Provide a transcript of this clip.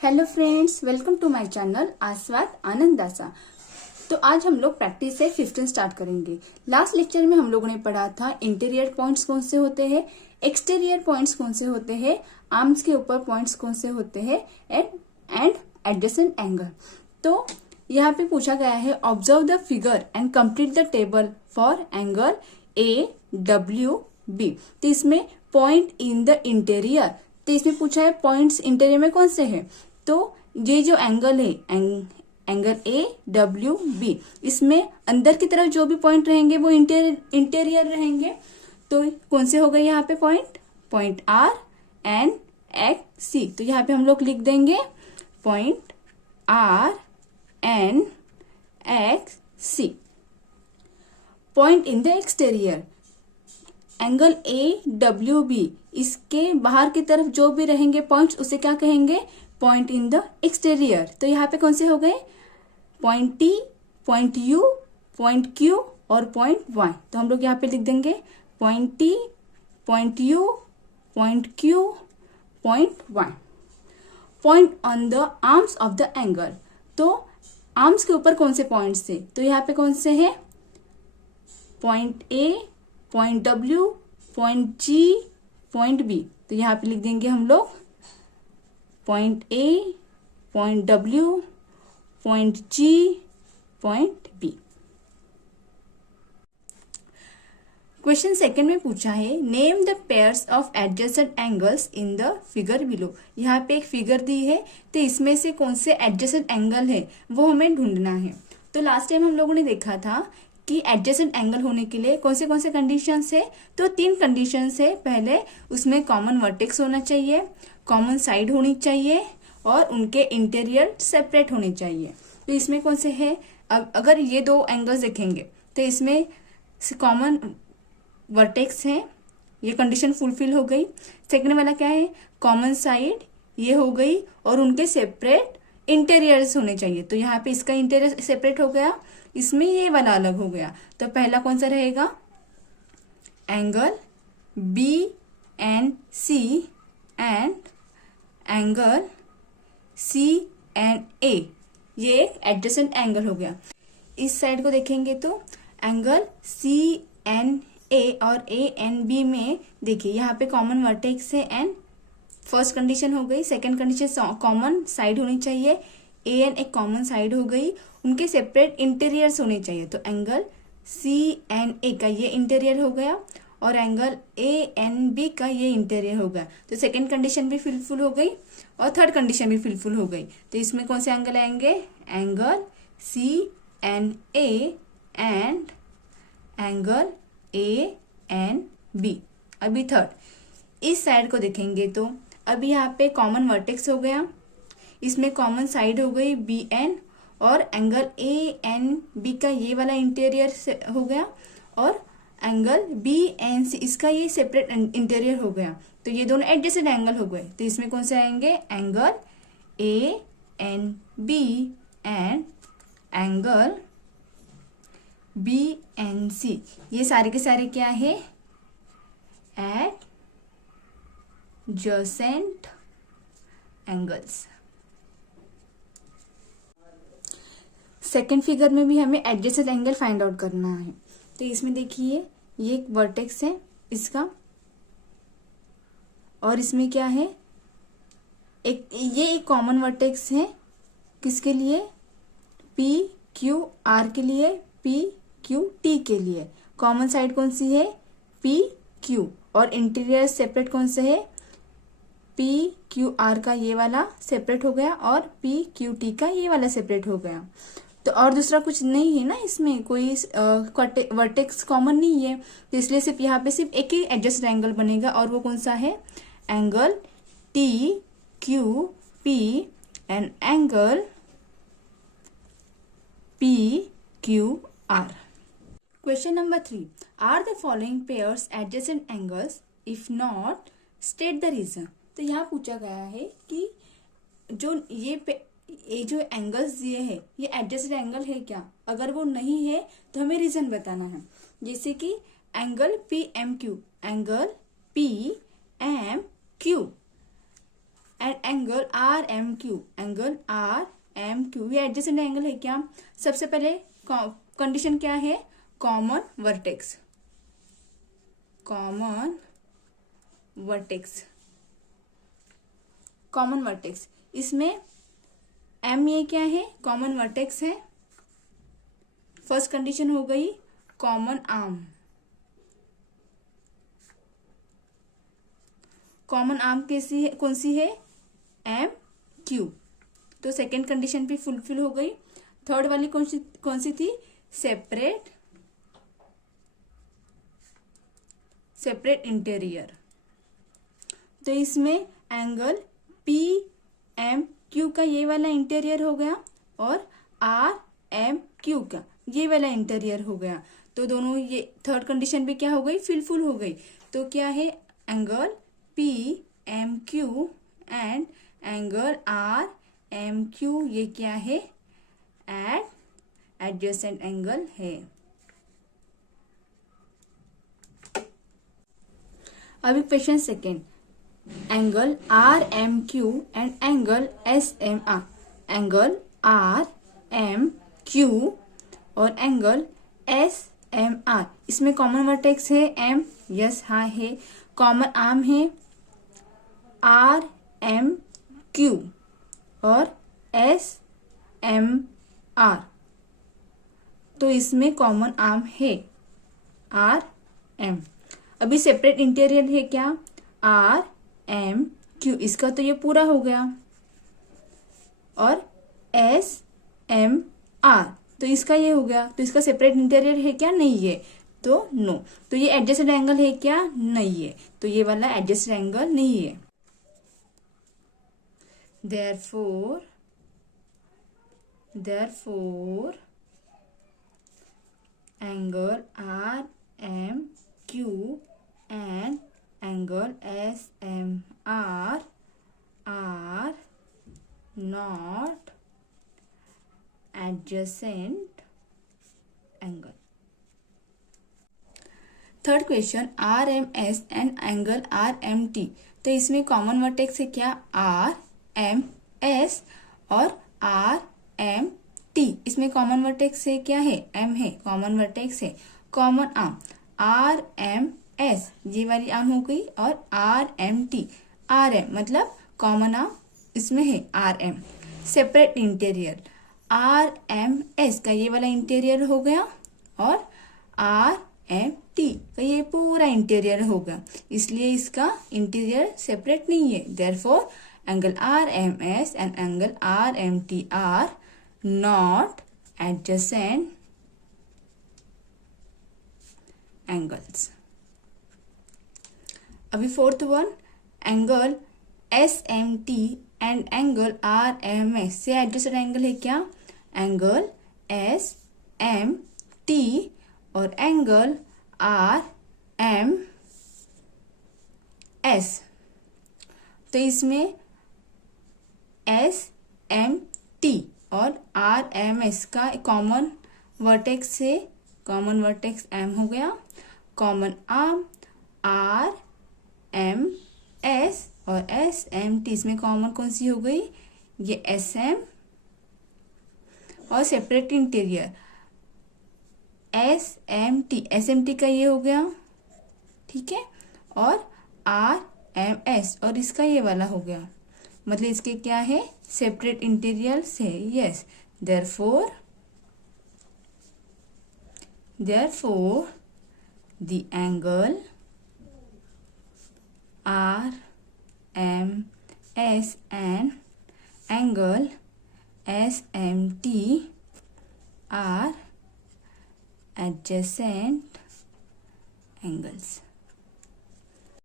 Hello friends, welcome to my channel Aswad Anandasa. तो आज हम लोग प्रैक्टिस से 15 स्टार्ट करेंगे। लास्ट लेक्चर में हम लोगों ने पढ़ा था इंटीरियर पॉइंट्स कौन से होते हैं, एक्सटीरियर पॉइंट्स कौन से होते हैं, आर्म्स के ऊपर पॉइंट्स कौन से होते हैं एंड एडजेसेंट एंगल। तो यहाँ पे पूछा गया है observe the figure and complete the table for angle AWB। तो इसमें पॉइंट इन द इंटीरियर, तो इसमें पूछा है पॉइंट्स इंटीरियर में कौन से हैं। तो ये जो एंगल है एंगल AWB, इसमें अंदर की तरफ जो भी पॉइंट रहेंगे वो इंटीरियर रहेंगे। तो कौन से हो गए यहाँ पे पॉइंट R एंड XC। तो यहाँ पे हम लोग लिख देंगे point R and XC। Point in the exterior angle AWB, इसके बाहर की तरफ जो भी रहेंगे पॉइंट्स उसे क्या कहेंगे, पॉइंट इन द एक्सटीरियर। तो यहाँ पे कौन से हो गए, point T, point U, point Q और पॉइंट Y। तो हम लोग यहाँ पे लिख देंगे point T, point U, point Q, point Y। Point on the arms of the angle, तो आर्म्स के ऊपर कौन से पॉइंट्स थे, तो यहाँ पे कौन से हैं, point A, point W, point G, point B। तो यहाँ पे लिख देंगे हम लोग point A, point W, point G, point B। Question second में पूछा है name the pairs of adjacent angles in the figure below. यहाँ पे एक फिगर दी है, तो इसमें से कौन से एडजेसेंट एंगल है वो हमें ढूंढना है। तो लास्ट टाइम हम लोगों ने देखा था कि एडजेसेंट एंगल होने के लिए कौन से कंडीशंस है। तो 3 कंडीशंस है। पहले उसमें कॉमन वर्टेक्स होना चाहिए, कॉमन साइड होनी चाहिए और उनके इंटीरियर सेपरेट होने चाहिए। तो इसमें कौन से है, अगर ये 2 एंगल्स देखेंगे तो इसमें कॉमन वर्टेक्स है, ये कंडीशन फुलफिल हो गई। सेकंड वाला क्या है, कॉमन साइड, ये हो गई, और उनके सेपरेट इंटीरियर्स होने चाहिए। तो यहाँ पे इसका इंटीरियर सेपरेट हो गया, इसमें ये वाला अलग हो गया। तो पहला कौन सा रहेगा, angle BNC and angle CNA, ये एक एडजेसेंट एंगल हो गया। इस साइड को देखेंगे तो एंगल CNA और ANB में देखिए यहाँ पे कॉमन वर्टेक्स है एंड फर्स्ट कंडीशन हो गई। सेकंड कंडीशन कॉमन साइड होनी चाहिए, AN एक कॉमन साइड हो गई, उनके सेपरेट इंटीरियर्स होने चाहिए। तो एंगल CNA का ये इंटीरियर हो गया और एंगल ANB का ये इंटीरियर हो गया। तो सेकंड कंडीशन भी फुलफिल हो गई और थर्ड कंडीशन भी फुलफिल हो गई। तो इसमें कौन से एंगल आएंगे, angle CNA and angle ANB। अभी थर्ड, इस साइड को देखेंगे तो अभी यहाँ पे कॉमन वर्टेक्स हो गया, इसमें कॉमन साइड हो गई BN और एंगल ANB का ये वाला इंटीरियर हो गया और एंगल BNC इसका ये सेपरेट इंटीरियर हो गया। तो ये दोनों एडजेसेंट एंगल हो गए। तो इसमें कौन से आएंगे, angle ANB and angle BNC। ये सारे के सारे क्या है, एडजेसेंट एंगल्स। सेकेंड फिगर में भी हमें एडजेसेंट एंगल फाइंड आउट करना है। तो इसमें देखिए ये एक वर्टेक्स है इसका, और इसमें क्या है, ये एक कॉमन वर्टेक्स है, किसके लिए, PQR के लिए, PQT के लिए। कॉमन साइड कौन सी है, PQ, और इंटीरियर सेपरेट कौन से है, PQR का ये वाला सेपरेट हो गया और PQT का ये वाला सेपरेट हो गया। तो और दूसरा कुछ नहीं है ना, इसमें कोई वर्टेक्स कॉमन नहीं है, तो इसलिए सिर्फ यहाँ पे सिर्फ एक ही एडजस्ट एंगल बनेगा और वो कौन सा है, angle TQP and angle PQR। Question number 3, are the following pairs adjacent angles, if not state the reason. तो यहाँ पूछा गया है कि जो ये जो एंगल्स दिए हैं ये एडजेसेंट एंगल है क्या, अगर वो नहीं है तो हमें रीजन बताना है। जैसे कि angle PMQ, angle PMQ and angle R M Q, angle R M Q ये एडजेसेंट एंगल है क्या? सबसे पहले कंडीशन क्या है? Common vertex, common vertex, common vertex. इसमें एम ये क्या है? कॉमन वर्टेक्स है। फर्स्ट कंडीशन हो गई कॉमन आर्म, कॉमन आर्म कैसी है, कौन सी है? M Q. तो सेकेंड कंडीशन भी फुलफिल हो गई। थर्ड वाली कौन सी थी? Separate, separate interior. तो इसमें एंगल पी एम क्यू का ये वाला इंटीरियर हो गया और आर एम क्यू का ये वाला इंटीरियर हो गया। तो दोनों ये थर्ड कंडीशन भी क्या हो गई? फुलफिल हो गई। तो क्या है? Angle P M Q and angle R M Q ये क्या है? एडजेसेंट एंगल है। अभी question second, angle R M Q and angle S M R, angle R M Q और एंगल एस एम आर, इसमें कॉमन वर्टेक्स है M, yes हाँ है। कॉमन आर्म है आर एम क्यू और एस एम आर, तो इसमें common arm है आर एम। अभी सेपरेट इंटीरियर है क्या? आर एम क्यू, इसका तो ये पूरा हो गया। और एस एम आर, तो इसका ये हो गया। तो इसका सेपरेट इंटीरियर है क्या? नहीं है, तो नो। तो ये एडजेसेंट एंगल है क्या? नहीं है, तो ये वाला एडजेसेंट एंगल नहीं है। therefore angle RMQ and angle SMR are not adjacent angle. Third question RMS and angle RMT, तो इसमें कॉमन वर्टेक्स है क्या? RMS और RMT, इसमें कॉमन वर्टेक्स है क्या है? M है, कॉमन वर्टेक्स है। कॉमन आर्म RMS ये वाली आर्म हो गई और RMT, RM मतलब कॉमन आर्म इसमें है RM। सेपरेट इंटीरियर RMS का ये वाला इंटीरियर हो गया और RMT का ये पूरा इंटीरियर होगा, इसलिए इसका इंटीरियर सेपरेट नहीं है। Therefore angle RMS and angle RMT are not adjacent angles. अभी fourth one, angle SMT and angle RMS से एडजेसेंट एंगल है क्या? एंगल SMT और एंगल RMS, तो इसमें SMT और RMS का कॉमन वर्टेक्स से कॉमन वर्टेक्स M हो गया। कॉमन आर्म RMS और SMT, इसमें कॉमन कौन सी हो गई? ये SM और सेपरेट इंटीरियर SMT का ये हो गया, ठीक है, और RMS और इसका ये वाला हो गया, मतलब इसके क्या है? सेपरेट इंटीरियर्स है, yes. Therefore the angle RMS and angle SMT are adjacent angles.